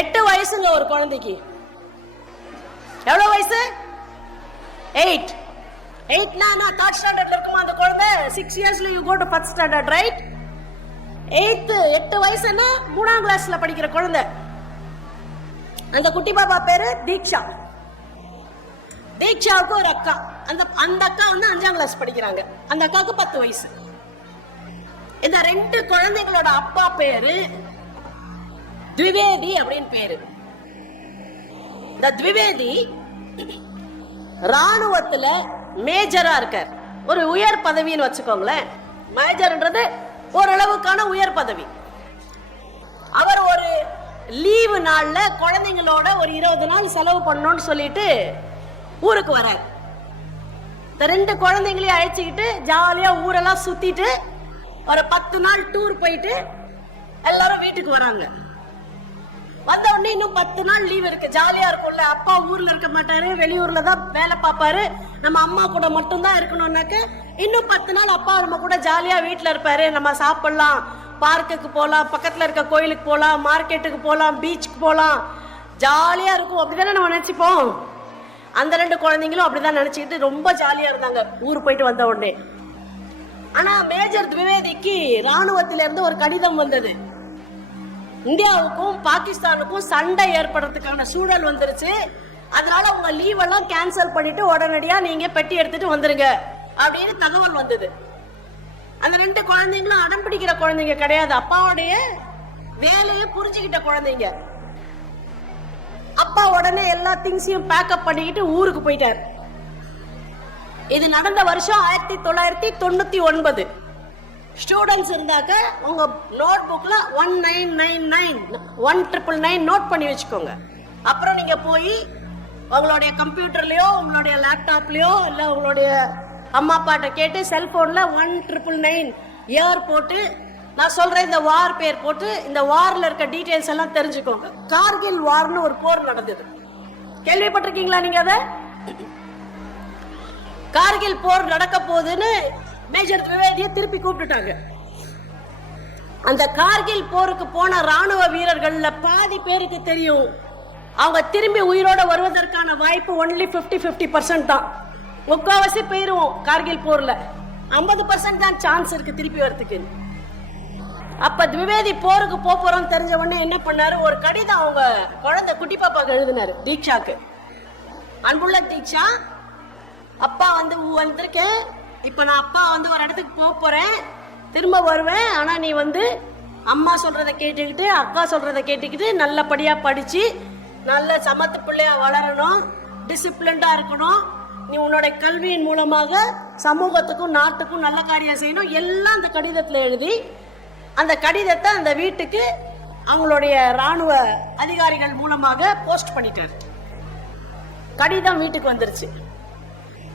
எட்டு வயசுங்க ஒரு குழந்தைக்கு. எவ்வளவு வயசு? எயிட் எயிட்னா நான் தேர்ட் ஸ்டாண்டர்ட்ல இருக்குமா அந்த குழந்தை? சிக்ஸ் இயர்ஸ்ல you go to first standard right eight எட்டு வயசுன்னா மூணாம் கிளாஸ்ல படிக்கிற குழந்தை. அந்த குட்டி பாப்பா பேரு தீக்ஷா. தீக்ஷாவுக்கு ஒரு அக்கா. அந்த அந்த அக்கா வந்து அஞ்சாம் கிளாஸ் படிக்கிறாங்க. அந்த அக்காவுக்கு பத்து வயசு. இந்த ரெண்டு குழந்தைங்களோட அப்பா பேரு திவிவேதி அப்படின்னு பேரு. இந்த திவிவேதி ராணுவத்துல மேஜரா இருக்கார். ஒரு உயர் பதவின்னு வச்சுக்கோங்களேன். மேஜர்ன்றது ஓரளவுக்கான உயர் பதவி. அவர் ஒரு லீவு நாள்ல குழந்தைங்களோட ஒரு இருபது நாள் செலவு பண்ணணும்னு சொல்லிட்டு ஊருக்கு வரார். இந்த ரெண்டு குழந்தைங்களையும் அழைச்சிக்கிட்டு ஜாலியா ஊரெல்லாம் சுத்திட்டு ஒரு பத்து நாள் டூர் போயிட்டு எல்லாரும் வீட்டுக்கு வராங்க. வந்த உடனே இன்னும் பத்து நாள் லீவ் இருக்கு. ஜாலியா இருக்கும்ல. அப்பா ஊர்ல இருக்க மாட்டாரு. வெளியூர்ல தான் வேலை பார்ப்பாரு. நம்ம அம்மா கூட மட்டும்தான் இருக்கணும்னாக்க இன்னும் பத்து நாள் அப்பா நம்ம கூட ஜாலியா வீட்டுல இருப்பாரு. நம்ம சாப்பிடலாம். பார்க்குக்கு போகலாம் பக்கத்துல இருக்க கோயிலுக்கு போகலாம் மார்க்கெட்டுக்கு போகலாம் பீச்சுக்கு போகலாம் ஜாலியா இருக்கும். அப்படிதானே நம்ம நினைச்சுப்போம்? அந்த ரெண்டு குழந்தைங்களும் அப்படிதான் நினைச்சுக்கிட்டு ரொம்ப ஜாலியா இருந்தாங்க. ஊர் போயிட்டு வந்த உடனே. ஆனா மேஜர் திவிவேதிக்கு இராணுவத்திலிருந்து ஒரு கடிதம் வந்தது. இந்தியாவுக்கும் பாகிஸ்தானுக்கும் சண்டை ஏற்படுறதுக்கான சூழல் வந்துருச்சு. அதனால உங்க லீவெல்லாம் கேன்சல் பண்ணிட்டு உடனடியா நீங்க பெட்டி எடுத்துட்டு வந்துருங்க அப்படின்னு தகவல் வந்தது. அந்த ரெண்டு குழந்தைங்களும் அடம் பிடிக்கிற குழந்தைங்க கிடையாது. அப்பாவுடைய வேலையை புரிஞ்சுக்கிட்ட குழந்தைங்க. அப்பா உடனே எல்லா திங்ஸையும் பேக்கப் பண்ணிக்கிட்டு ஊருக்கு போயிட்டார். இது நடந்த வருஷம் ஆயிரத்தி தொள்ளாயிரத்தி தொண்ணூத்தி ஒன்பது. ஸ்டூடெண்ட்ஸ் இருந்தாக்க உங்க நோட் புக்ல one nine nine nine one triple nine note பண்ணி வச்சுக்கோங்க. அப்புறம் நீங்க போய் உங்களுடைய கம்ப்யூட்டர்லயோ உங்களுடைய லேப்டாப்லயோ இல்ல உங்களுடைய அம்மா அப்பாட்ட கேட்டு செல்போன்ல ஒன் ட்ரிபிள் நைன் இயர் போட்டு நான் சொல்றேன் இந்த வார் பேர் போட்டு இந்த வார்ல இருக்க டீடைல்ஸ் எல்லாம் தெரிஞ்சுக்கோங்க. கார்கில் வார்னு ஒரு போர் நடந்தது. கேள்விப்பட்டிருக்கீங்களா நீங்க அதை? கார்கில் போர் நடக்க போகுதுன்னு மேஜர் திரிவேதியை திருப்பி கூப்பிட்டுட்டாங்க. அந்த கார்கில் போருக்கு போன ராணுவ வீரர்கள்ல பாதி பேருக்கு தெரியும். அவங்க திரும்பி உயிரோட வருவதற்கான வாய்ப்பு ஒன்லி 50 50% பர்சன்ட் தான். முக்காவாசி போயிருவோம் கார்கில் போர்ல. ஐம்பது பர்சன்ட் தான் சான்ஸ் இருக்கு திருப்பி வரதுக்கு. அப்ப திவிவேதி போருக்கு போக தெரிஞ்ச உடனே என்ன பண்ணாரு? ஒரு கடிதம் அவங்க குழந்தை குட்டி பாப்பாக்கு எழுதினாரு தீக்ஷாக்கு. அன்புள்ள தீக்ஷா அப்பா வந்து உ- வந்திருக்கேன். இப்போ நான் அப்பா வந்து ஒரு இடத்துக்கு போக போறேன். திரும்ப வருவேன். ஆனா நீ வந்து அம்மா சொல்றத கேட்டுக்கிட்டு அக்கா சொல்றத கேட்டுக்கிட்டு நல்லபடியா படிச்சு நல்ல சமத்து பிள்ளையா வளரணும் டிசிப்ளின்டா இருக்கணும். நீ உன்னோட கல்வியின் மூலமாக சமூகத்துக்கும் நாட்டுக்கும் நல்ல காரியம் செய்யணும். எல்லாம் அந்த கடிதத்துல எழுதி அந்த கடிதத்தை அந்த வீட்டுக்கு அவங்களுடைய ராணுவ அதிகாரிகள் மூலமாக போஸ்ட் பண்ணிட்டார். கடிதம் வீட்டுக்கு வந்துருச்சு.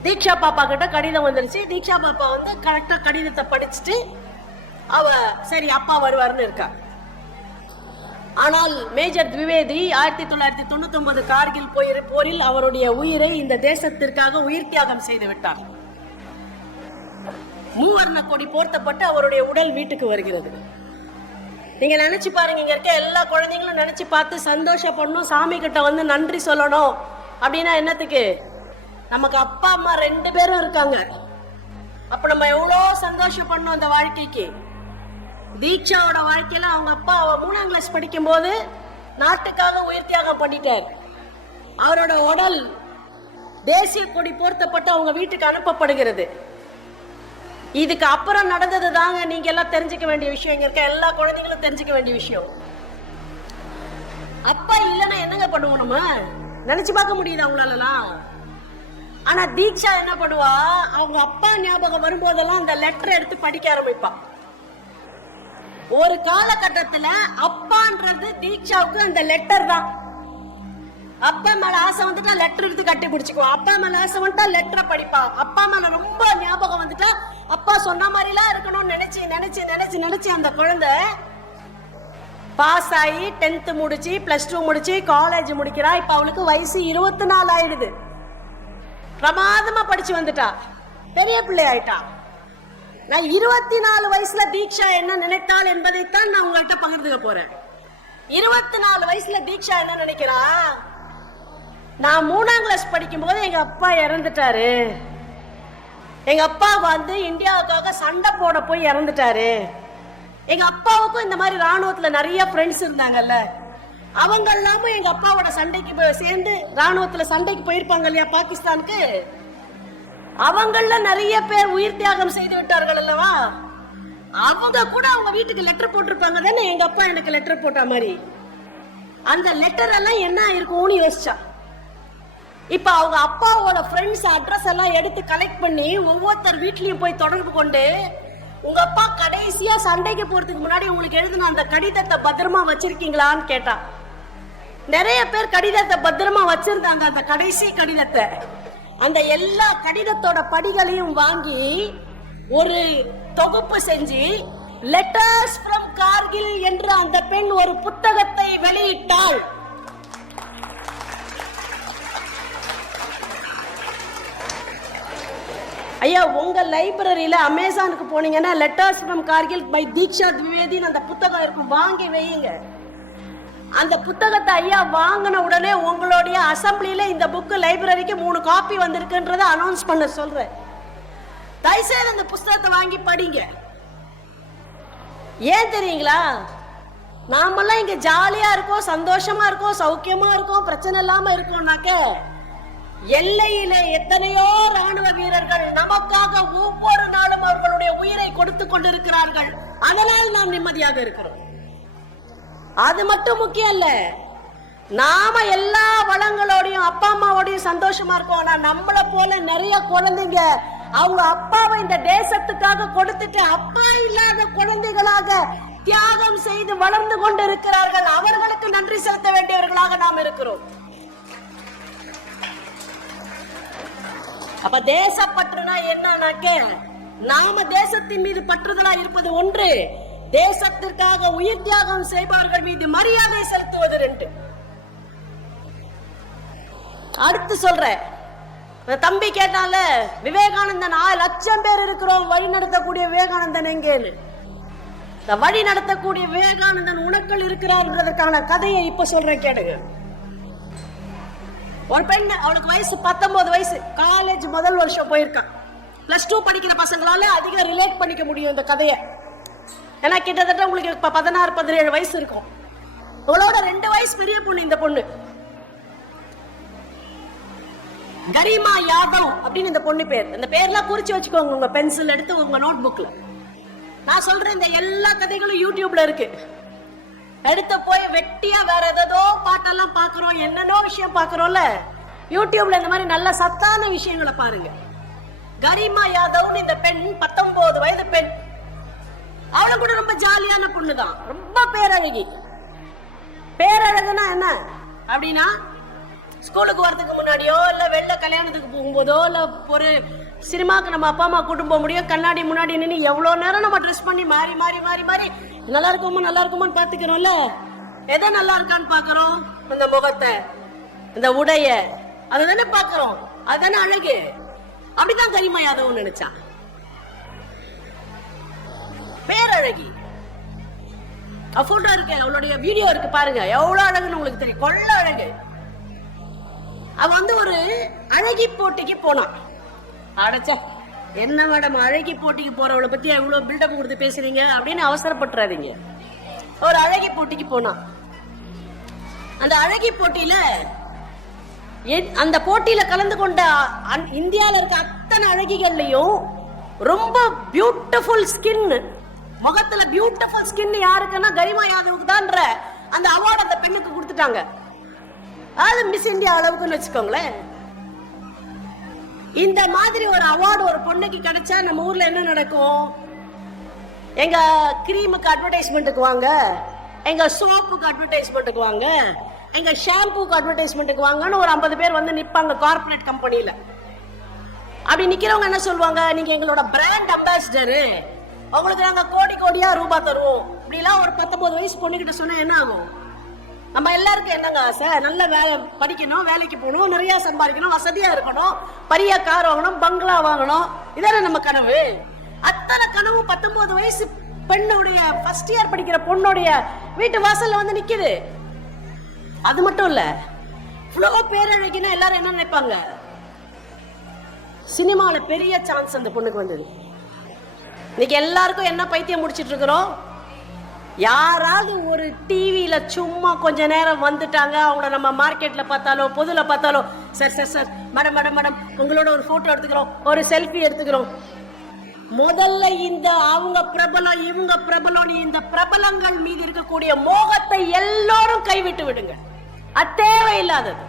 தீக்ஷா பாப்பா கிட்ட கடிதம் வந்துருச்சு. தீக்ஷா பாப்பா வந்து கரெக்டாக கடிதத்தை படிச்சுட்டு அவ சரி அப்பா வருவார்னு இருக்கா. ஆனால் மேஜர் திவிவேதி ஆயிரத்தி தொள்ளாயிரத்தி தொண்ணூத்தி ஒன்பது கார்கில் போயிரு போரில் அவருடைய உயிரை இந்த தேசத்திற்காக உயிர் தியாகம் செய்து விட்டார். மூவர்ண கொடி போர்த்தப்பட்டு அவருடைய உடல் வீட்டுக்கு வருகிறது. நீங்க நினைச்சு பாருங்க இங்க இருக்க எல்லா குழந்தைங்களும் நினைச்சு பார்த்து சந்தோஷப்படணும் சாமி கிட்ட வந்து நன்றி சொல்லணும் அப்படின்னா என்னத்துக்கு? நமக்கு அப்பா அம்மா ரெண்டு பேரும் இருக்காங்க. அப்ப நம்ம எவ்வளோ சந்தோஷப்படணும் அந்த வாழ்க்கைக்கு? தீக்ஷாவோட வாழ்க்கையில அவங்க அப்பா மூணாம் கிளாஸ் படிக்கும்போது நாட்டுக்காக உயிர் தியாகம் பண்ணிட்டார். அவரோட உடல் தேசிய கொடி போர்த்தப்பட்டு அவங்க வீட்டுக்கு அனுப்பப்படுகிறது. இதுக்கு அப்புறம் நடந்தது தாங்க நீங்க எல்லாம் தெரிஞ்சுக்க வேண்டிய விஷயம். இங்க இருக்க எல்லா குழந்தைங்களும் தெரிஞ்சுக்க வேண்டிய விஷயம். அப்பா இல்லைன்னா என்னங்க பண்ணுவோம் நம்ம? நினைச்சு பார்க்க முடியுது அவங்களாலலாம் ஆனா தீக்ஷா என்ன பண்ணுவா? அவங்க அப்பா ஞாபகம் வரும்போதெல்லாம் அந்த லெட்டர் எடுத்து படிக்க ஆரம்பிப்பா. ஒரு காலகட்டத்துல அப்பான்றது தீக்ஷாவுக்கு அந்த லெட்டர் தான். அப்பா மேல ஆசை வந்துட்டா லெட்டர் எடுத்து கட்டி பிடிச்சிக்குவோம் அப்பா மேல ஆசை வந்துட்டா லெட்டரை படிப்பா. அப்பா மேல ரொம்ப ஞாபகம் வந்துட்டா அப்பா சொன்ன மாதிரிலாம் இருக்கணும்னு நினைச்சு நினைச்சு நினைச்சு நினைச்சு அந்த குழந்தை பாஸ் ஆகி டென்த்து முடிச்சு பிளஸ் டூ முடிச்சு காலேஜ் முடிக்கிறா. இப்ப அவளுக்கு வயசு இருபத்தி நாலு ஆயிடுது. பிரமாதமா படிச்சு வந்துட்டா. பெரிய பிள்ளை ஆயிட்டா நான் இருபத்தி நாலு வயசுல தீக்ஷா என்ன நினைத்தாள் என்பதைத்தான் நான் உங்கள்கிட்ட பகிர்ந்துக்க போறேன். இருபத்தி நாலு வயசுல தீக்ஷா என்ன நினைக்கிறா? நான் மூணாம் கிளாஸ் படிக்கும்போது எங்க அப்பா இறந்துட்டாரு. எங்க அப்பா வந்து இந்தியாவுக்காக சண்டை போட போய் இறந்துட்டாரு. எங்க அப்பாவுக்கும் இந்த மாதிரி ராணுவத்துல நிறைய ஃப்ரெண்ட்ஸ் இருந்தாங்கல்ல. அவங்க எல்லாமும் எங்க அப்பாவோட சண்டைக்கு போய் சேர்ந்து ராணுவத்துல சண்டைக்கு போயிருப்பாங்க இல்லையா பாகிஸ்தானுக்கு? அவங்கள நிறைய பேர் உயிர் தியாகம் செய்து விட்டார்கள் அல்லவா? அவங்க கூட அவங்க வீட்டுக்கு லெட்டர் போட்டிருப்பாங்க தானே? எங்க அப்பா எனக்கு லெட்டர் போட்ட மாதிரி. அந்த லெட்டர் எல்லாம் என்ன இருக்கும்னு யோசிச்சா. இப்ப அவங்க அப்பாவோட ஃப்ரெண்ட்ஸ் அட்ரஸ் எல்லாம் எடுத்து கலெக்ட் பண்ணி ஒவ்வொருத்தர் வீட்லயும் போய் தொடர்பு கொண்டு உங்க அப்பா கடைசியா சண்டைக்கு போறதுக்கு முன்னாடி உங்களுக்கு எழுதின அந்த கடிதத்தை பத்திரமா வச்சிருக்கீங்களான்னு கேட்டா. நிறைய பேர் கடிதத்தை பத்திரமா வச்சிருந்தாங்க அந்த கடைசி கடிதத்தை. அந்த எல்லா கடிதத்தோட படிகளையும் வாங்கி ஒரு தொகுப்பு செஞ்சு லெட்டர்ஸ் ஃப்ரம் கார்கில் என்று அந்த பெண் ஒரு புத்தகத்தை வெளியிட்டாள். ஐயா உங்க லைப்ரரியில அமேசானுக்கு போனீங்கன்னா letters from Kargil by Diksha திவேதின்னு அந்த புத்தகம் இருக்கும். வாங்கி வையுங்க. அந்த புத்தகத்தை ஐயா வாங்கின உடனே உங்களுடைய அசம்பிளியில இந்த புக்கு லைப்ரரிக்கு மூணு காப்பி வந்திருக்குன்றத அனௌன்ஸ் பண்ண சொல்றேன். தயவுசெய்து அந்த புஸ்தகத்தை வாங்கி படிங்க. ஏன் தெரியுங்களா? நாமெல்லாம் இங்க ஜாலியா இருக்கோம் சந்தோஷமா இருக்கோம் சௌக்கியமா இருக்கோம் பிரச்சனை இல்லாம இருக்கோம்னாக்க எல்லையில எத்தனையோ ராணுவ வீரர்கள் நமக்காக ஒவ்வொரு நாளும் அவர்களுடைய உயிரை கொடுத்து கொண்டிருக்கிறார்கள். அதனால் நாம் நிம்மதியாக இருக்கிறோம். அது மட்டும் முக்கியம் இல்ல. நாம எல்லா வளங்களோடையும் அப்பா அம்மாவோடையும் சந்தோஷமா இருக்கோம். ஆனா நம்மள போல நிறைய குழந்தைங்க அவங்க அப்பாவை இந்த தேசத்துக்காக கொடுத்துட்டு அப்பா இல்லாத குழந்தைகளாக தியாகம் செய்து வளர்ந்து கொண்டு இருக்கிறார்கள் அவர்களுக்கு நன்றி செலுத்த வேண்டியவர்களாக நாம் இருக்கிறோம். அப்ப தேசப்பற்றுனா என்னன்னாக்க நாம தேசத்தின் மீது பற்றுதலா இருப்பது ஒன்று. தேசத்திற்காக உயிர் தியாகம் செய்பவர்கள் மீது மரியாதை செலுத்துவது ரெண்டு. அடுத்து சொல்றேன். தம்பி கேட்டால விவேகானந்தன் ஆறு லட்சம் பேர் இருக்கிறோம். வழி நடத்தக்கூடிய விவேகானந்தன் எங்கேன்னு இந்த வழி நடத்தக்கூடிய விவேகானந்தன் உனக்கள் இருக்கிறார்ன்றதுக்கான கதையை இப்ப சொல்றேன் கேடுங்க ஒரு பெண் அவளுக்கு வயசு பத்தொன்பது வயசு. காலேஜ் முதல் வருஷம் போயிருக்கான் பிளஸ் டூ படிக்கிற பசங்களால அதிகம் ரிலேட் பண்ணிக்க முடியும் இந்த கதையை. ஏன்னா கிட்டத்தட்ட உங்களுக்கு இப்போ பதினாறு பதினேழு வயசு இருக்கும். உங்களோட ரெண்டு வயசு பெரிய பொண்ணு இந்த பொண்ணு. கரிமா யாதவ் அப்படின்னு இந்த பொண்ணு பேர். இந்த பேர்லாம் குறிச்சு வச்சுக்கோங்க உங்க பென்சில் எடுத்து உங்க நோட் புக்ல நான் சொல்றேன் இந்த எல்லா கதைகளும் யூடியூப்ல இருக்கு. எடுத்து போய் வெட்டியா வேற ஏதோ பாட்டெல்லாம் பாக்குறோம் என்னென்னோ விஷயம் பாக்குறோம்ல யூடியூப்ல இந்த மாதிரி நல்ல சத்தான விஷயங்களை பாருங்க. கரிமா யாதவ்னு இந்த பெண் பத்தொன்பது வயது பெண். அவளும் கூட ரொம்ப ஜாலியான பொண்ணுதான். ரொம்ப பேரழகி. பேரழகுனா என்ன? அப்படின்னா ஸ்கூலுக்கு வரதுக்கு முன்னாடியோ இல்ல வெளில கல்யாணத்துக்கு போகும்போதோ இல்ல ஒரு சினிமாக்கு நம்ம அப்பா அம்மா கூட்டு போக முடியும் கண்ணாடி முன்னாடி நின்று எவ்வளவு நேரம் நம்ம ட்ரெஸ் பண்ணி மாறி மாறி மாறி மாறி நல்லா இருக்குமோ நல்லா இருக்குமோன்னு பாத்துக்கிறோம்ல எதை நல்லா இருக்கான்னு பாக்குறோம் இந்த முகத்தை இந்த உடைய. அதுதானே பாக்குறோம் அதுதானே அழகு. அப்படிதான் கரிமா யாதவ் நினைச்சான்? பேரழகி. போட்டோ இருக்கு அவளுடைய வீடியோ இருக்கு பாருங்க. எவ்வளவு அழகுன்னு உங்களுக்கு தெரியும். கொள்ள அழகு. அவ வந்து ஒரு அழகி போட்டிக்கு போனான். அடைச்ச. என்ன மேடம் அழகி போட்டிக்கு போறவளை பத்தி எவ்வளவு பில்டப் கொடுத்து பேசுறீங்க? அப்படின்னு அவசரப்பட்டுறாதீங்க. ஒரு அழகி போட்டிக்கு போனான். அந்த அழகி போட்டியில அந்த போட்டியில கலந்து கொண்ட அ- இருக்க அத்தனை அழகிகள்லயும் ரொம்ப பியூட்டிஃபுல் ஸ்கின் முகத்துல பியூட்டிஃபுல் ஸ்கின் யாருக்குன்னா கரிமா யாதவுக்கு தான்ற அந்த அவார்டு அந்த பெண்ணுக்கு கொடுத்துட்டாங்க. அது மிஸ் இந்தியா அளவுக்குன்னு வச்சுக்கோங்களேன். இந்த மாதிரி ஒரு அவார்டு ஒரு பொண்ணுக்கு கிடைச்சா நம்ம ஊர்ல என்ன நடக்கும்? எங்க கிரீமுக்கு அட்வர்டைஸ்மெண்ட்டுக்கு வாங்க. எங்க சோப்புக்கு அட்வர்டைஸ்மெண்ட்டுக்கு வாங்க. எங்க ஷாம்புக்கு அட்வர்டைஸ்மெண்ட்டுக்கு வாங்கன்னு ஒரு ஐம்பது பேர் வந்து நிப்பாங்க கார்ப்பரேட் கம்பெனியில அப்படி நிக்கிறவங்க என்ன சொல்லுவாங்க? நீங்க எங்களோட பிராண்ட் அம்பாசிடரு அவங்களுக்கு நாங்க கோடி கோடியா ரூபாய் தருவோம். இப்படிலாம் ஒரு பத்தொன்பது வயசு பொண்ணுகிட்ட சொன்னா என்ன ஆகும்? நம்ம எல்லாருக்கும் என்னங்க ஆசை? நல்ல வேலை படிக்கணும் வேலைக்கு போகணும் நிறைய சம்பாதிக்கணும் வசதியா இருக்கணும் பெரிய கார் வாங்கணும் பங்களா வாங்கணும். இதானே நம்ம கனவு. அத்தனை கனவு பத்தொன்பது வயசு பெண்ணுடைய ஃபர்ஸ்ட் இயர் படிக்கிற பொண்ணுடைய வீட்டு வாசல்ல வந்து நிக்குது. அது மட்டும் இல்ல இவ்வளவு பேரழகினா எல்லாரும் என்ன நினைப்பாங்க? சினிமாவில் பெரிய சான்ஸ் அந்த பொண்ணுக்கு வந்தது. இன்னைக்கு எல்லாருக்கும் என்ன பைத்தியம் முடிச்சிட்டு இருக்கிறோம்? யாராவது ஒரு டிவியில சும்மா கொஞ்ச நேரம் வந்துட்டாங்க அவங்கள நம்ம மார்க்கெட்ல பார்த்தாலோ பொதுல பார்த்தாலோ sir sir sir madam madam madam உங்களோட ஒரு போட்டோ எடுத்துக்கிறோம் ஒரு செல்ஃபி எடுத்துக்கிறோம். முதல்ல இந்த அவங்க பிரபலம் இவங்க பிரபலம் இந்த பிரபலங்கள் மீது இருக்கக்கூடிய மோகத்தை எல்லோரும் கைவிட்டு விடுங்க. அது தேவையில்லாதது.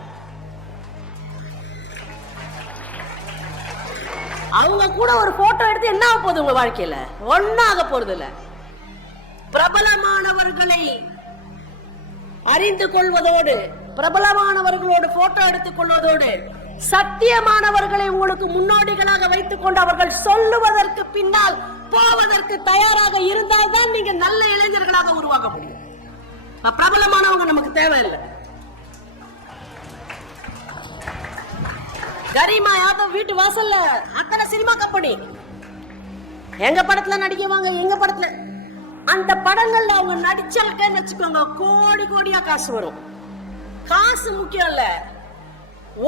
அவங்க கூட ஒரு போட்டோ எடுத்து என்ன ஆக போகுது உங்க வாழ்க்கையில? ஒன்னும் ஆக போறது இல்ல பிரபலமானவர்களை அறிந்து கொள்வதோடு பிரபலமானவர்களோடு போட்டோ எடுத்துக் கொள்வதோடு சத்தியமானவர்களை உங்களுக்கு முன்னோடிகளாக வைத்துக் கொண்டு அவர்கள் சொல்லுவதற்கு பின்னால் போவதற்கு தயாராக இருந்தால்தான் நீங்க நல்ல இளைஞர்களாக உருவாக்க முடியும். பிரபலமானவங்க நமக்கு தேவையில்லை. கரிமா யாதவ் வீட்டு வாசல்ல? அத்தனை சினிமா கம்பெனி. எங்க படத்துல நடிக்குவாங்க எங்க படத்துல? அந்த படங்கள்ல அவங்க நடிச்சாங்கன்னு வச்சுக்கோங்க கோடி கோடியா காசு வரும். காசு முக்கியம் இல்ல.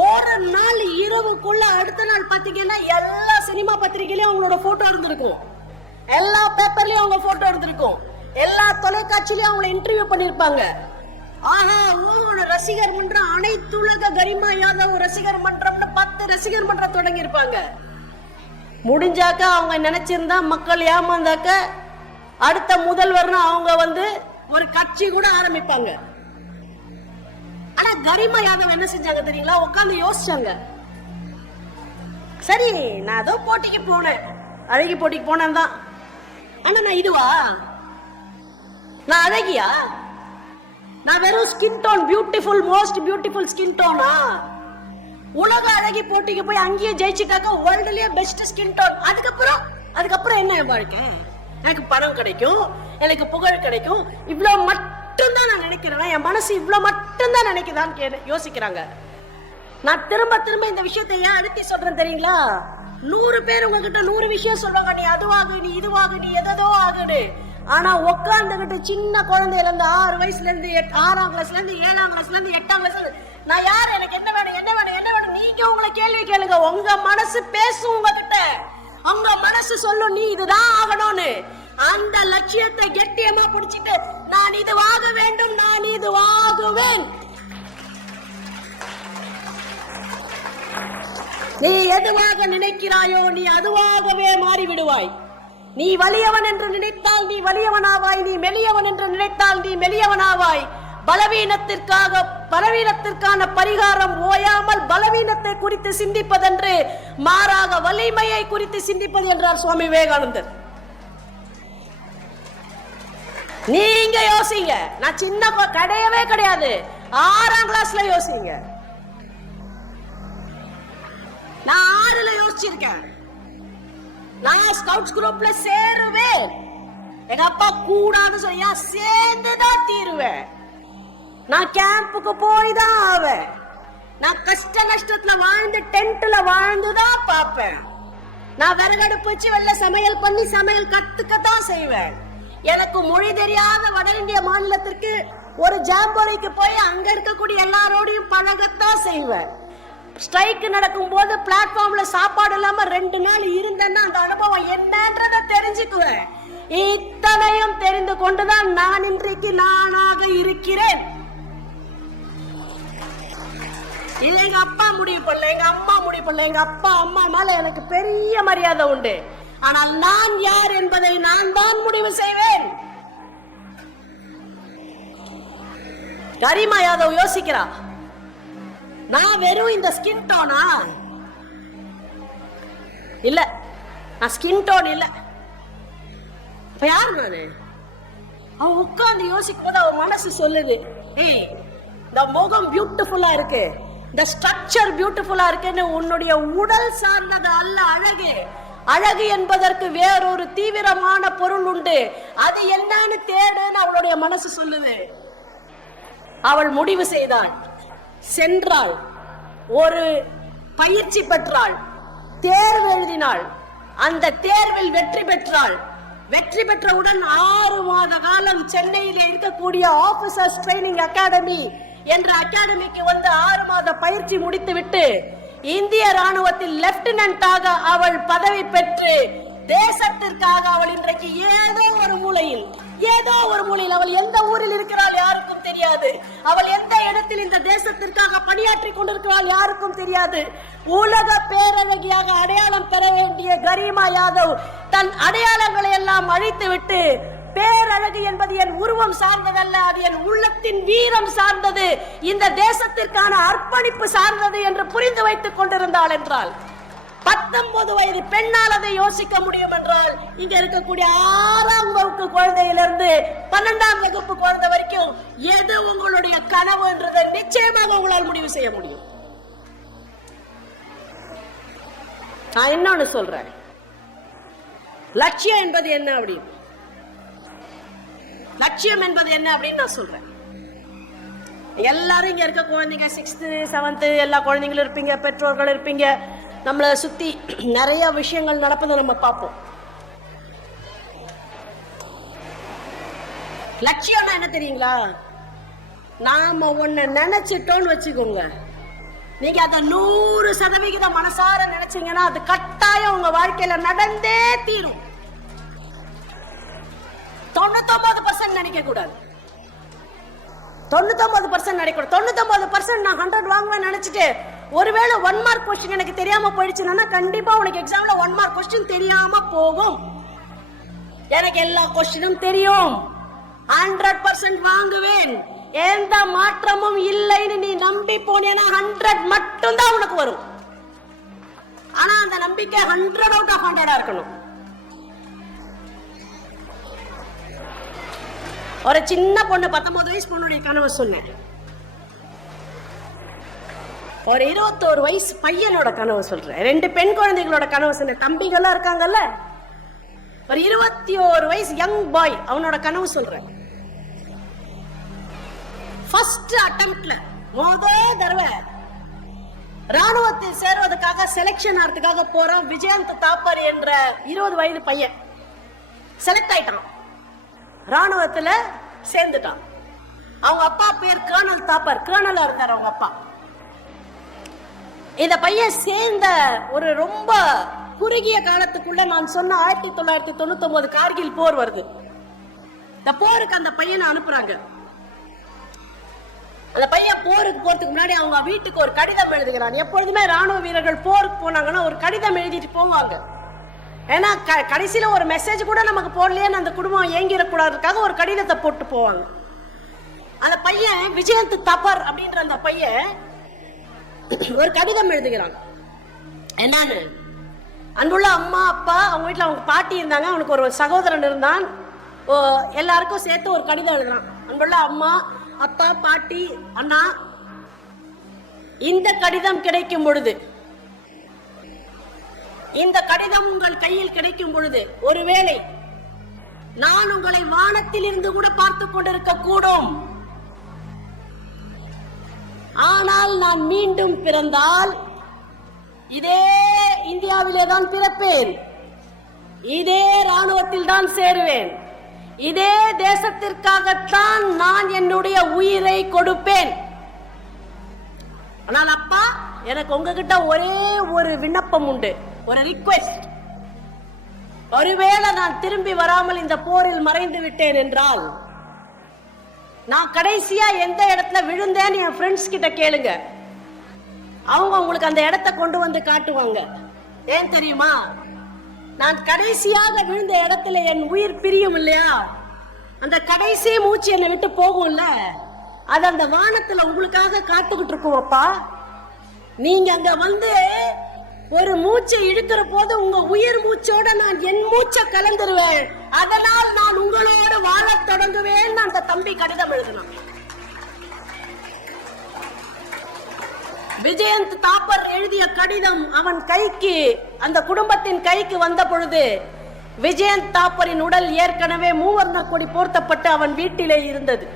ஒரு நாள் இரவுக்குள்ள அடுத்த நாள் பாத்தீங்கன்னா எல்லா சினிமா பத்திரிகையிலயும் அவங்களோட போட்டோ இருந்திருக்கும். எல்லா பேப்பர்லயும் அவங்க போட்டோ இருந்திருக்கும் எல்லா தொலைக்காட்சியிலயும் அவங்கள இன்டர்வியூ பண்ணிருப்பாங்க ஆஹா உங்களோட ரசிகர் மன்றம் அனைத்துலக கரிமா யாதவ் ரசிகர் மன்றம்னு பத்து ரசிகர் மன்றம் தொடங்கியிருப்பாங்க. முடிஞ்சாக்க அவங்க நினைச்சிருந்தா மக்கள் ஏமாந்தாக்க அடுத்த முதல்வர்னு அவங்க வந்து ஒரு கட்சி கூட ஆரம்பிப்பாங்க. ஆனா கரிமா யாதவ் என்ன செஞ்சாங்க தெரியுங்களா? உட்காந்து யோசிச்சாங்க. சரி நான் ஏதோ போட்டிக்கு போனேன். அழகி போட்டிக்கு போனேன் தான் ஆனா நான் இதுவா? நான் அழகியா? நான் வெறும் skin tone beautiful most beautiful skin Donna உலக அழகி போட்டிக்கு போய் அங்கேயே ஜெயிச்சுட்டாக்க வேர்ல்டுலயே பெஸ்ட் ஸ்கின் டோன் அதுக்கப்புறம் அதுக்கப்புறம் என்ன என் வாழ்க்கை? எனக்கு பணம் கிடைக்கும் எனக்கு புகழ் கிடைக்கும். இவ்வளோ மட்டும்தான் நான் நினைக்கிறேன் என் மனசு இவ்வளோ மட்டும்தான் நினைக்குதான்னு கே யோசிக்கிறாங்க. நான் திரும்ப திரும்ப இந்த விஷயத்தை ஏன் அழுத்தி சொல்றேன் தெரியுங்களா? நூறு பேர் உங்ககிட்ட நூறு விஷயம் சொல்லுவாங்க. நீ அதுவாகு நீ இதுவாகு நீ எதோ ஆகுன்னு. ஆனா உட்காந்துகிட்டு சின்ன குழந்தையில இருந்து ஆறு வயசுல இருந்து எட்- ஆறாம் கிளாஸ்ல இருந்து ஏழாம் கிளாஸ்ல இருந்து எட்டாம் கிளாஸ்ல இருந்து நான் யார்? எனக்கு என்ன வேணும்? என்ன வேணும்? என்ன வேணும்? நீங்க உங்களை கேள்வி கேளுங்க. உங்க மனசு பேசும் உங்ககிட்ட. உங்க மனசு சொல்லும் நீ இதுதான் ஆகணும்னு. அந்த லட்சியத்தை கெட்டியமா பிடிச்சிட்டு நான் இதுவாக வேண்டும் நான் இதுவாகுவேன் நீ எதுவாக நினைக்கிறாயோ நீ அதுவாகவே மாறி விடுவாய் நீ வலியவன் என்று நினைத்தால் நீ வலியவனாவாய் நீ மெலியவன் என்று நினைத்தால் நீ மெலியவனாவாய். பலவீனத்திற்காக பலவீனத்திற்கான பரிகாரம் ஓயாமல் பலவீனத்தை குறித்து சிந்திப்பதென்று மாறாக வலிமையை குறித்து சிந்திப்பது என்றார் சுவாமி விவேகானந்தர். நீங்க யோசிங்க. நான் சின்ன கிடையவே கிடையாது. ஆறாம் கிளாஸ்ல யோசிங்க. நான் ஆறுல யோசிச்சிருக்கேன். நான் ஸ்கவுட்ஸ் குரூப்ல சேருவேன். எங்க அப்பா கூடாதுன்னு சொல்லியா சேர்ந்து தான் தீருவேன். நான் கேம்புக்கு போய் தான் ஆவேன். நான் கஷ்ட நஷ்டத்துல வாழ்ந்து டென்ட்ல வாழ்ந்து தான் பார்ப்பேன். நான் விறகடுப்பு வச்சு வெள்ள சமையல் பண்ணி சமையல் கத்துக்க தான் செய்வேன். எனக்கு மொழி தெரியாத வட இந்திய மாநிலத்திற்கு ஒரு ஜாம்போலிக்கு போய் அங்க இருக்கக்கூடிய எல்லாரோடையும் பழகத்தான் செய்வேன். ஸ்ட்ரைக்கு நடக்கும் போது பிளாட்ஃபார்ம்ல சாப்பாடு இல்லாம ரெண்டு நாள் இருந்தேன்னா அந்த அனுபவம் என்னன்றத தெரிஞ்சுக்குவேன். இத்தனையும் தெரிந்து கொண்டுதான் நான் இன்றைக்கு நானாக இருக்கிறேன். இல்ல எங்க அப்பா முடிவு பண்ணல. எங்க அம்மா முடிவு பண்ணல. எங்க அப்பா அம்மா மேல எனக்கு பெரிய மரியாதை உண்டு. ஆனால் நான் யார் என்பதை நான் தான் முடிவு செய்வேன். கரிமா யாதவ் யோசிக்கிறா? நான் வெறும் இந்த ஸ்கின் டோனா இல்ல. நான் ஸ்கின் டோன் இல்ல. இப்ப யார் நானு? அவன் உட்கார்ந்து யோசிக்கும் போது அவன் மனசு சொல்லுது. ஏய் இந்த முகம் பியூட்டிஃபுல்லா இருக்கு. இந்த ஸ்ட்ரக்சர் பியூட்டிஃபுல்லா இருக்குன்னு உன்னுடைய உடல் சார்ந்தது அல்ல அழகு. அழகு என்பதற்கு வேறொரு தீவிரமான பொருள் உண்டு. அது என்னன்னு தேடுன்னு அவளுடைய மனசு சொல்லுது. அவள் முடிவு செய்தாள். சென்றாள். ஒரு பயிற்சி பெற்றாள். தேர்வு எழுதினாள். அந்த தேர்வில் வெற்றி பெற்றாள். வெற்றி பெற்றவுடன் ஆறு மாத காலம் சென்னையில் இருக்கக்கூடிய ஆபீசர்ஸ் ட்ரைனிங் அகாடமி என்ற அகாடமிக்கு வந்து ஆறு மாத பயிற்சி முடித்துவிட்டு இந்திய ராணுவத்தில் லெப்டினன்டாக அவள் பதவி பெற்று தேசத்திற்காக அவள் இன்றைக்கு ஏதோ ஒரு மூலையில் ஏதோ ஒரு மூலையில் அவள் எந்த ஊரில் இருக்கிறாள் யாருக்கும் தெரியாது. அவள் எந்த இடத்தில் இந்த தேசத்திற்காக பணியாற்றி கொண்டிருக்கிறாள் யாருக்கும் தெரியாது. உலக பேரழகியாக அடையாளம் பெற வேண்டிய கரீமா யாதவ் தன் அடையாளங்களை எல்லாம் அழித்துவிட்டு பேரழகு என்பது என் உருவம் சார்ந்ததல்ல அது என் உள்ளத்தின் வீரம் சார்ந்தது. இந்த தேசத்திற்கான அர்ப்பணிப்பு சார்ந்தது என்று புரிந்து வைத்துக் கொண்டிருந்தாள் என்றால் பத்தொன்பது வயது பெண்ணால் அதை யோசிக்க முடியும் என்றால் இங்க இருக்கக்கூடிய ஆறாம் வகுப்பு குழந்தையிலிருந்து பன்னெண்டாம் வகுப்பு குழந்தை வரைக்கும் எது உங்களுடைய கனவு என்றதை நிச்சயமாக உங்களால் முடிவு செய்ய முடியும். நான் இன்னொன்னு சொல்றேன். லட்சியம் என்பது என்ன அப்படின்னு? லட்சியம் என்பது என்ன அப்படின்னு நான் சொல்றேன். எல்லாரும் இங்க இருக்க குழந்தைங்க சிக்ஸ்த்து செவன்த்து எல்லா குழந்தைங்களும் இருப்பீங்க பெற்றோர்கள் இருப்பீங்க. நம்மளை சுற்றி நிறைய விஷயங்கள் நடப்பதை நம்ம பார்ப்போம். லட்சியம்னா என்ன தெரியுங்களா? நாம ஒன்று நினைச்சிட்டோம்னு வச்சுக்கோங்க. நீங்க அதை நூறு சதவிகிதம் மனசார நினைச்சீங்கன்னா அது கட்டாயம் உங்க வாழ்க்கையில நடந்தே தீரும். தொண்ணூத்தொன்பது பர்சன்ட் நினைக்க கூடாது தொண்ணூத்தொன்பது பர்சன்ட் நினைக்கணும் தொண்ணூத்தொன்பது பர்சன்ட் நான் ஹண்ட்ரட் வாங்குவேன் நினைச்சிட்டு ஒருவேளை ஒன் மார்க் கொஸ்டின் எனக்கு தெரியாம போயிடுச்சுன்னா கண்டிப்பா உனக்கு எக்ஸாம்ல ஒன் மார்க் கொஸ்டின் தெரியாம போகும். எனக்கு எல்லா கொஸ்டினும் தெரியும். ஹண்ட்ரட் பர்சன்ட் வாங்குவேன். எந்த மாற்றமும் இல்லைன்னு நீ நம்பி போனேன்னா ஹண்ட்ரட் மட்டும்தான் உனக்கு வரும். ஆனா அந்த நம்பிக்கை ஹண்ட்ரட் அவுட் ஆஃப் ஹண்ட்ரடா இருக்கணும். ஒரு சின்ன பொண்ணு பத்தொன்பது வயசு பொண்ணுடைய கனவு சொன்னேன். ஒரு இருபத்தோரு வயசு பையனோட கனவு சொல்றேன். ரெண்டு பெண் குழந்தைகளோட கனவு சொன்னேன் தம்பிகள்லாம் இருக்காங்கல்ல? ஒரு இருபத்தி ஓரு வயசு யங் பாய் அவனோட கனவு சொல்றேன். ஃபர்ஸ்ட் அட்டம்ப்ட்ல முத தடவை ராணுவத்தில் சேர்வதற்காக செலெக்ஷன் ஆகிறதுக்காக போறான் விஜயந்த் தாப்பர் என்ற இருபது வயது பையன். செலக்ட் ஆயிட்டான். ராணுவத்துல சேர்ந்துட்டான். அவங்க அப்பா பேர் கேர்னல் தாப்பர். கேர்னலா இருந்தார் அவங்க அப்பா. இந்த பையன் சேர்ந்த ஒரு ரொம்ப குறுகிய காலத்துக்குள்ள நான் சொன்ன ஆயிரத்தி தொள்ளாயிரத்தி தொண்ணூத்தி ஒன்பது கார்கில் போர் வருது. இந்த போருக்கு அந்த பையனை அனுப்புறாங்க. அந்த பையன் போருக்கு போறதுக்கு முன்னாடி அவங்க வீட்டுக்கு ஒரு கடிதம் எழுதுகிறான். எப்பொழுதுமே ராணுவ வீரர்கள் போருக்கு போனாங்கன்னா ஒரு கடிதம் எழுதிட்டு போவாங்க. ஏன்னா க கடைசியில ஒரு மெசேஜ் கூட நமக்கு போடலையேன்னு அந்த குடும்பம் ஏங்கிடக்கூடாதுக்காக ஒரு கடிதத்தை போட்டு போவாங்க. அந்த பையன் விஜயந்த் தபர் அப்படின்ற அந்த பையன் ஒரு கடிதம் எழுதுகிறான். என்னன்னு அன்புள்ள அம்மா அப்பா அவங்க வீட்டில் அவங்க பாட்டி இருந்தாங்க அவனுக்கு ஒரு சகோதரன் இருந்தான். ஓ, எல்லாருக்கும் சேர்த்து ஒரு கடிதம் எழுதுறான். அன்புள்ள அம்மா அப்பா பாட்டி அண்ணா இந்த கடிதம் கிடைக்கும் பொழுது இந்த கடிதம் உங்கள் கையில் கிடைக்கும் பொழுது ஒருவேளை நான் உங்களை வானத்தில் இருந்து கூட பார்த்து கொண்டிருக்க கூடும். ஆனால் நான் மீண்டும் பிறந்தால் இதே இந்தியாவிலே தான் பிறப்பேன். இதே ராணுவத்தில் தான் சேருவேன். இதே தேசத்திற்காகத்தான் நான் என்னுடைய உயிரை கொடுப்பேன். ஆனால் அப்பா எனக்கு உங்ககிட்ட ஒரே ஒரு விண்ணப்பம் உண்டு. ஒரு ரிக்வெஸ்ட் ஒருவேளை நான் திரும்பி வராமல் இந்த போரில் மறைந்து விட்டேன் என்றால் நான் கடைசியா எந்த இடத்துல விழுந்தேன்னு என் ஃப்ரெண்ட்ஸ் கிட்ட கேளுங்க. அவங்க உங்களுக்கு அந்த இடத்த கொண்டு வந்து காட்டுவாங்க. ஏன் தெரியுமா? நான் கடைசியாக விழுந்த இடத்துல என் உயிர் பிரியும் இல்லையா? அந்த கடைசி மூச்சு என்னை விட்டு போகும்ல? அது அந்த வானத்துல உங்களுக்காக காத்துக்கிட்டு இருக்குவோப்பா. நீங்க அங்க வந்து ஒரு மூச்சை இழுக்கிற போது உங்க உயிர் மூச்சோட நான் என் மூச்சை கலந்துருவேன். அதனால் நான் உங்களோடு வாழ தொடங்குவேன் அந்த தம்பி கடிதம் எழுதினான். விஜயந்த் தாப்பர் எழுதிய கடிதம் அவன் கைக்கு அந்த குடும்பத்தின் கைக்கு வந்த பொழுது விஜயந்த் தாப்பரின் உடல் ஏற்கனவே மூவர்ண கொடி போர்த்தப்பட்டு அவன் வீட்டிலே இருந்தது.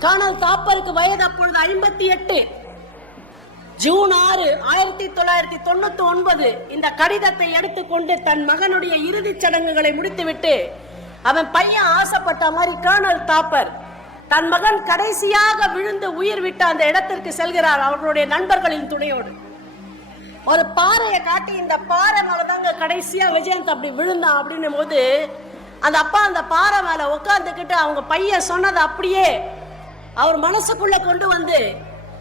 கர்னல் தாப்பருக்கு வயது அப்பொழுது ஐம்பத்தி எட்டு. ஜூன் ஆறு ஆயிரத்தி தொள்ளாயிரத்தி தொண்ணூத்தி ஒன்பது இந்த கடிதத்தை எடுத்துக்கொண்டு தன் மகனுடைய இறுதிச் சடங்குகளை முடித்துவிட்டு அவன் பையன் ஆசைப்பட்ட மாதிரி கர்னல் தாப்பர் தன் மகன் கடைசியாக விழுந்து உயிர் விட்ட அந்த இடத்திற்கு செல்கிறார் அவர்களுடைய நண்பர்களின் துணையோடு. ஒரு பாறையை காட்டி இந்த பாறை மேலதாங்க கடைசியா விஜயந்த் அப்படி விழுந்தான் அப்படின்னும் போது அந்த அப்பா அந்த பாறை மேல உட்காந்துக்கிட்டு அவங்க பையன் சொன்னதை அப்படியே அவர் மனசுக்குள்ள கொண்டு வந்து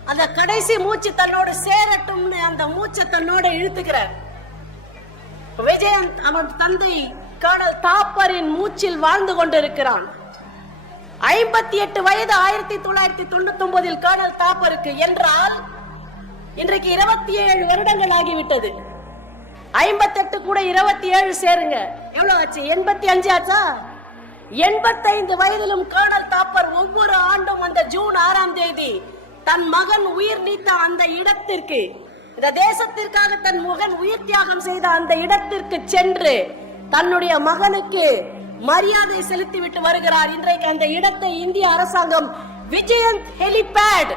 அந்த கடைசி மூச்சு தன்னோடு சேரட்டும்னு அந்த மூச்சை தன்னோட இழுத்துக்கிறார். விஜயந்த் அவன் தந்தை கர்னல் தாப்பரின் மூச்சில் வாழ்ந்து கொண்டிருக்கிறான். ஐம்பத்தி எட்டு வயது ஆயிரத்தி தொள்ளாயிரத்தி தொண்ணூத்தி ஒன்பதில் கர்னல் தாப்பருக்கு என்றால் இன்றைக்கு இருபத்தி ஏழு வருடங்கள் ஆகிவிட்டது. ஐம்பத்தெட்டு கூட இருபத்தி ஏழு சேருங்க. எவ்வளவு ஆச்சு? எண்பத்தி அஞ்சு ஆச்சா? எண்பத்தைந்து வயதிலும் கர்னல் தாப்பர் ஒவ்வொரு ஆண்டும் அந்த ஜூன் ஆறாம் தேதி தன் மகன் உயிர் நீத்த அந்த இடத்திற்கு இந்த தேசத்திற்காக தன் மகன் உயிர் தியாகம் செய்த அந்த இடத்திற்கு சென்று தன்னுடைய மகனுக்கு மரியாதை செலுத்திவிட்டு வருகிறார். இன்றைக்கு அந்த இடத்தை இந்திய அரசாங்கம் விஜயந்த் ஹெலிபேட்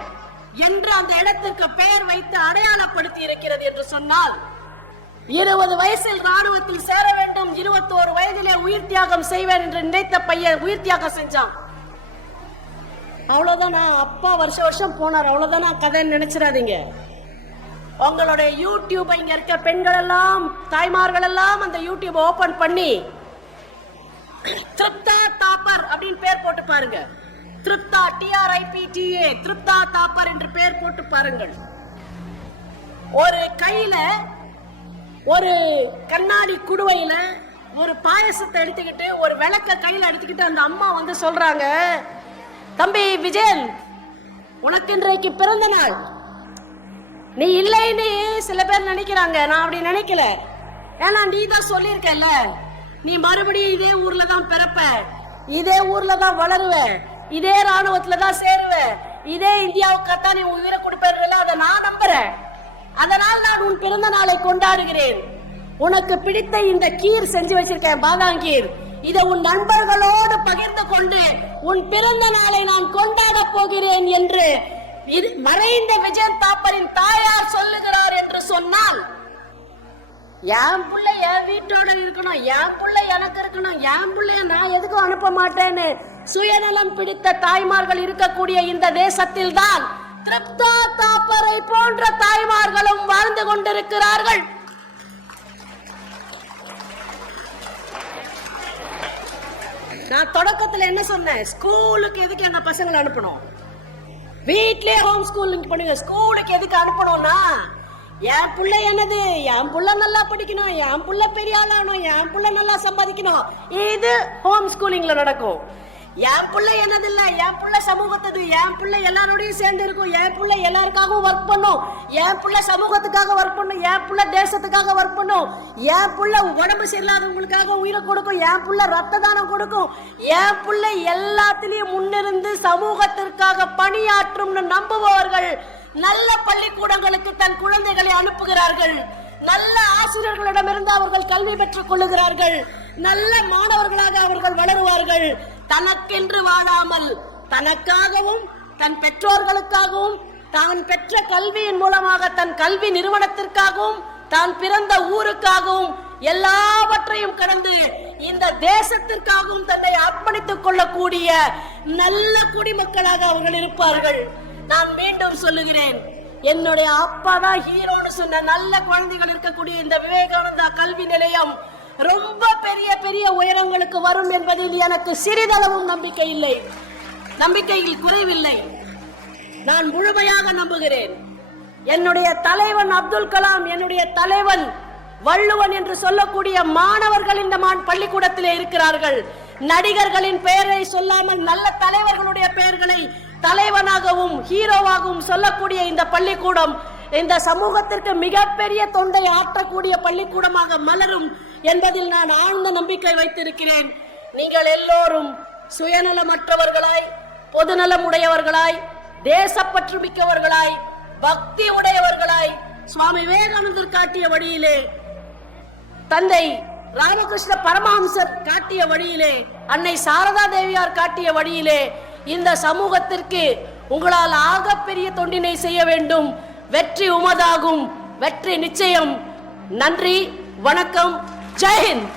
என்று அந்த இடத்திற்கு பெயர் வைத்து அடையாளப்படுத்தி இருக்கிறது என்று சொன்னால் இருபது வயசில் ராணுவத்தில் சேர வேண்டும் இருபத்தோரு வயதிலே உயிர் தியாகம் செய்வேன் என்று நினைத்த பையன் உயிர் தியாகம் செஞ்சான். அவ்வளவுதானா அப்பா வருஷம் வருஷம் போனார். அவ்வளவுதானா கதைன்னு நினைச்சிடாதீங்க. உங்களுடைய யூடியூப் இங்க இருக்க பெண்கள் எல்லாம் தாய்மார்கள் எல்லாம் அந்த யூடியூப் ஓபன் பண்ணி திருப்தா தாப்பர் அப்படின்னு பேர் போட்டு பாருங்க. திருப்தா டிஆர்ஐபிடிஏ திருப்தா தாப்பர் என்று பேர் போட்டு பாருங்கள். ஒரு கையில ஒரு கண்ணாடி குடுவையில ஒரு பாயசத்தை எடுத்துக்கிட்டு ஒரு விளக்க கையில எடுத்துக்கிட்டு அந்த அம்மா வந்து சொல்றாங்க தம்பி விஜயன் உனக்கு இன்றைக்கு பிறந்த நாள். நீ இல்லைன்னு சில பேர் நினைக்கிறாங்க. நான் அப்படி நினைக்கல. ஏன்னா நீ தான் சொல்லியிருக்கல நீ மறுபடியும் இதே ஊர்ல தான் பிறப்ப. இதே ஊர்ல தான் வளருவ. இதே ராணுவத்துல தான் சேருவ. இதே இந்தியாவுக்கு நீ உயிரை கொடுப்பேன் அதை நான் நம்புறேன். அதனால் நான் உன் பிறந்த நாளை கொண்டாடுகிறேன். உனக்கு பிடித்த இந்த கீர் செஞ்சு வச்சிருக்கேன் பாதாங்கீர் இதை உன் நண்பர்களோடு பகிர்ந்து கொண்டு உன் பிறந்த நாளை நான் கொண்டாட போகிறேன் என்று மறைந்த விஜயன் தாப்பரின் தாயார் சொல்லுகிறார் என்று சொன்னால் என் பிள்ளை என் வீட்டோட இருக்கணும் என் பிள்ளை எனக்கு இருக்கணும் என் புள்ளைய நான் எதுக்கும் அனுப்ப மாட்டேன்னு சுயநலம் பிடித்த தாய்மார்கள் இருக்கக்கூடிய இந்த தேசத்தில் தான் திருப்தா தாப்பரை போன்ற தாய்மார்களும் வாழ்ந்து கொண்டிருக்கிறார்கள். நான் தொடக்கத்துல என்ன சொன்னேன்? ஸ்கூலுக்கு எதுக்கு எங்க பசங்களை அனுப்பணும்? வீட்லயே ஹோம் ஸ்கூலிங் பண்ணுங்க. ஸ்கூலுக்கு எதுக்கு அனுப்பணும்னா என் புள்ள என்னது? என் புள்ள நல்லா படிக்கணும். என் புள்ள பெரிய ஆளாகணும். என் புள்ள நல்லா சம்பாதிக்கணும். இது ஹோம் ஸ்கூலிங்ல நடக்கும். என் புள்ள என்னது என் புள்ள சமூகத்தது. என் புள்ள எல்லாரோடையும் சேர்ந்து இருக்கும் என் புள்ள எல்லாருக்காகவும் ஒர்க் பண்ணும். என் புள்ள சமூகத்துக்காக ஒர்க் பண்ணும். என் புள்ள தேசத்துக்காக ஒர்க் பண்ணும். என் புள்ள உடம்பு சரியில்லாதவங்களுக்காக உயிரை கொடுக்கும். என் புள்ள ரத்த தானம் கொடுக்கும். என் புள்ள எல்லாத்துலேயும் முன்னிருந்து சமூகத்திற்காக பணியாற்றும்னு நம்புபவர்கள் நல்ல பள்ளிக்கூடங்களுக்கு தன் குழந்தைகளை அனுப்புகிறார்கள். நல்ல ஆசிரியர்களிடமிருந்து அவர்கள் கல்வி பெற்றுக் கொள்ளுகிறார்கள். நல்ல மாணவர்களாக அவர்கள் வளருவார்கள். தனக்கென்று வாழாமல் தனக்காகவும் தன் பெற்றோர்களுக்காகவும் தான் பெற்ற கல்வியின் மூலமாக தன் கல்வி நிறுவனத்திற்காகவும் தான் பிறந்த ஊருக்காகவும் எல்லாவற்றையும் கடந்து இந்த தேசத்திற்காகவும் தன்னை அர்ப்பணித்துக் கொள்ளக்கூடிய நல்ல குடிமக்களாக அவர்கள் இருப்பார்கள். நான் மீண்டும் சொல்லுகிறேன் என்னுடைய அப்பா தான் ஹீரோன்னு சொன்ன நல்ல குழந்தைகள் இருக்கக்கூடிய இந்த விவேகானந்தா கல்வி நிலையம் ரொம்ப பெரிய பெரிய உயரங்களுக்கு வரும் என்பதில் எனக்கு சிறிதளவும் நம்பிக்கை இல்லை. நம்பிக்கையில் குறைவில்லை. நான் முழுமையாக நம்புகிறேன். என்னுடைய தலைவன் அப்துல் கலாம் என்னுடைய தலைவன் வள்ளுவன் என்று சொல்லக்கூடிய மாணவர்கள் இந்த மா- பள்ளிக்கூடத்திலே இருக்கிறார்கள். நடிகர்களின் பெயரை சொல்லாமல் நல்ல தலைவர்களுடைய பெயர்களை தலைவனாகவும் ஹீரோவாகவும் சொல்லக்கூடிய இந்த பள்ளிக்கூடம் இந்த சமூகத்திற்கு மிகப்பெரிய தொண்டை ஆற்றக்கூடிய பள்ளிக்கூடமாக மலரும் என்பதில் நான் ஆழ்ந்த நம்பிக்கை வைத்திருக்கிறேன். நீங்கள் எல்லோரும் சுயநலமற்றவர்களாய் பொதுநலம் உடையவர்களாய் தேசப்பற்று மிக்கவர்களாய் பக்தி உடையவர்களாய் சுவாமி விவேகானந்தர் காட்டிய வழியிலே தந்தை ராமகிருஷ்ண பரமஹம்சர் காட்டிய வழியிலே அன்னை சாரதா தேவியார் காட்டிய வழியிலே இந்த சமூகத்திற்கு உங்களால் ஆகப்பெரிய தொண்டினை செய்ய வேண்டும். வெற்றி உமதாகும். வெற்றி நிச்சயம். நன்றி வணக்கம். জয় হিন্দ